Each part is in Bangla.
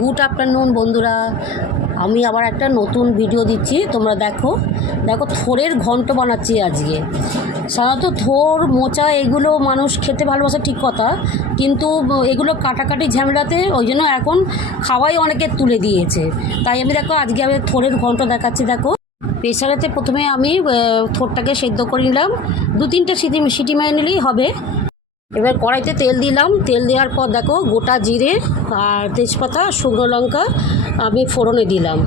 গুড আফটারনুন বন্ধুরা, আমি আবার একটা নতুন ভিডিও দিচ্ছি। তোমরা দেখো থোড়ের ঘন্ট বানাচ্ছি আজকে। সাধারণত থোড় মোচা এগুলো মানুষ খেতে ভালোবাসে, ঠিক কথা, কিন্তু এগুলো কাটাকাটি ঝামেলাতে ওই জন্য এখন খাওয়াই অনেকে তুলে দিয়েছে। তাই আমি আজকে আমি থোড়ের ঘন্ট দেখাচ্ছি। দেখো, প্রেসারেতে প্রথমে আমি থোড়টাকে সেদ্ধ করে নিলাম, 2-3টে সিটি মেরে নিলেই হবে। এবার কড়াইতে তেল দিলাম, তেল দেওয়ার পর দেখো গোটা জিরে আর তেজপাতা, শুকনো লঙ্কা আমি ফোড়নে দিলাম।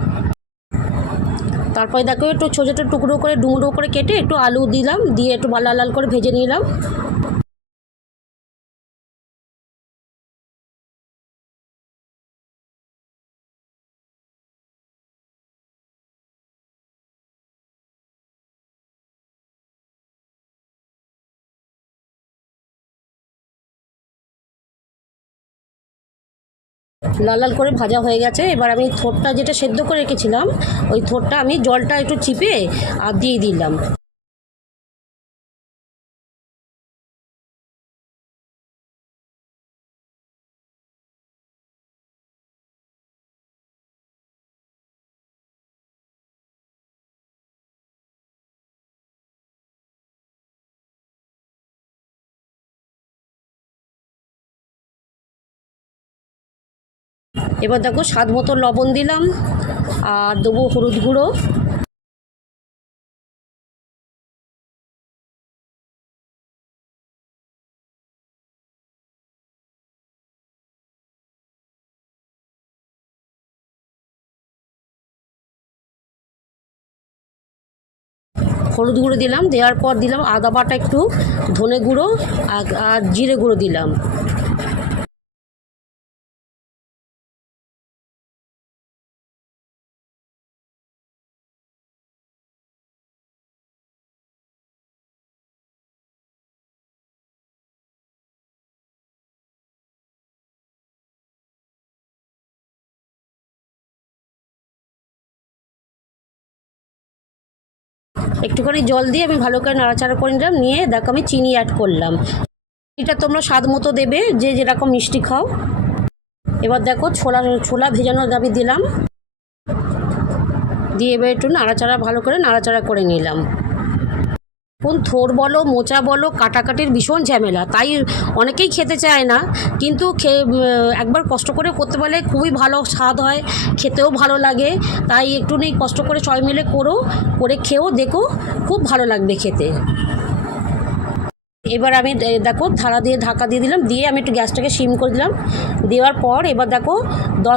তারপরে দেখো একটু ছোটো ছোটো টুকরো করে ডুমো করে কেটে একটু আলু দিলাম, দিয়ে একটু লাল লাল করে ভেজে নিলাম। লাল লাল করে ভাজা হয়ে গেছে। এবার আমি থোড়টা যেটা সেদ্ধ করে রেখেছিলাম, ওই থোড়টা আমি জলটা একটু চিপে আর দিয়ে দিলাম। এবার দেখো স্বাদ মতো লবণ দিলাম আর দেবো হলুদ গুঁড়ো। হলুদ গুঁড়ো দিলাম, দেওয়ার পর দিলাম আদা বাটা একটু, ধনে গুঁড়ো আর জিরে গুঁড়ো দিলাম। একটুখানি জল দিয়ে আমি ভালো করে নাড়াচাড়া করে নিলাম, নিয়ে দেখো আমি চিনি অ্যাড করলাম। এটা তোমরা স্বাদ মতো দেবে, যে যেরকম মিষ্টি খাও। এবার দেখো ছোলা ভেজানো আমি দিলাম, দিয়ে এবার একটু নাড়াচাড়া ভালো করে নাড়াচাড়া করে নিলাম। এখন থোড় বলো মোচা বলো কাটাকাটির ভীষণ ঝামেলা, তাই অনেকেই খেতে চায় না, কিন্তু একবার কষ্ট করে করতে পারলে খুবই ভালো স্বাদ হয়, খেতেও ভালো লাগে। তাই একটু নেই কষ্ট করে সবাই মিলে করে খেয়েও দেখো, খুব ভালো লাগবে খেতে। এবার আমি দেখো থালা দিয়ে ঢাকা দিয়ে দিলাম, দিয়ে আমি একটু গ্যাসটাকে সিম করে দিলাম। দেওয়ার পর এবার দেখো 10